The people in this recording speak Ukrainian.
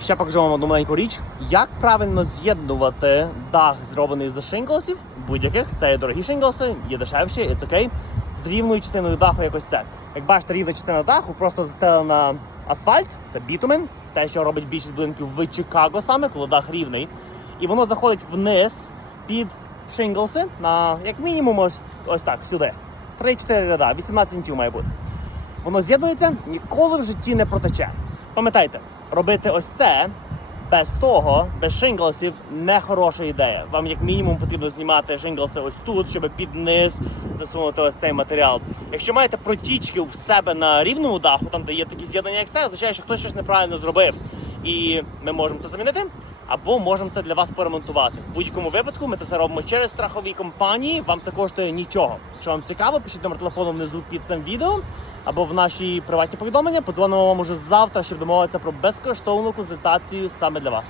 Ще покажу вам одну маленьку річ, як правильно з'єднувати дах, зроблений з шинглсів, будь-яких. Це є дорогі шинглси, є дешевші, це окей. З рівною частиною даху якось це. Як бачите, рівна частина даху просто застелена асфальт, це бітумен, те, що робить більшість будинків в Чикаго саме, коли дах рівний. І воно заходить вниз під шинглси на як мінімум ось, ось так, сюди. 3-4 ряда, 18 інчів має бути. Воно з'єднується, ніколи в житті не протече. Пам'ятайте, робити ось це без того, без шинглсів, не хороша ідея. Вам як мінімум потрібно знімати шинглси ось тут, щоб під низ засунути ось цей матеріал. Якщо маєте протічки в себе на рівному даху, там де є такі з'єднання, як це, означає, що хтось щось неправильно зробив. І ми можемо це замінити. Або можемо це для вас поремонтувати. В будь-якому випадку ми це все робимо через страхові компанії. Вам це коштує нічого. Якщо вам цікаво, пишіть номер телефону внизу під цим відео або в наші приватні повідомлення. Подзвонимо вам уже завтра, щоб домовитися про безкоштовну консультацію саме для вас.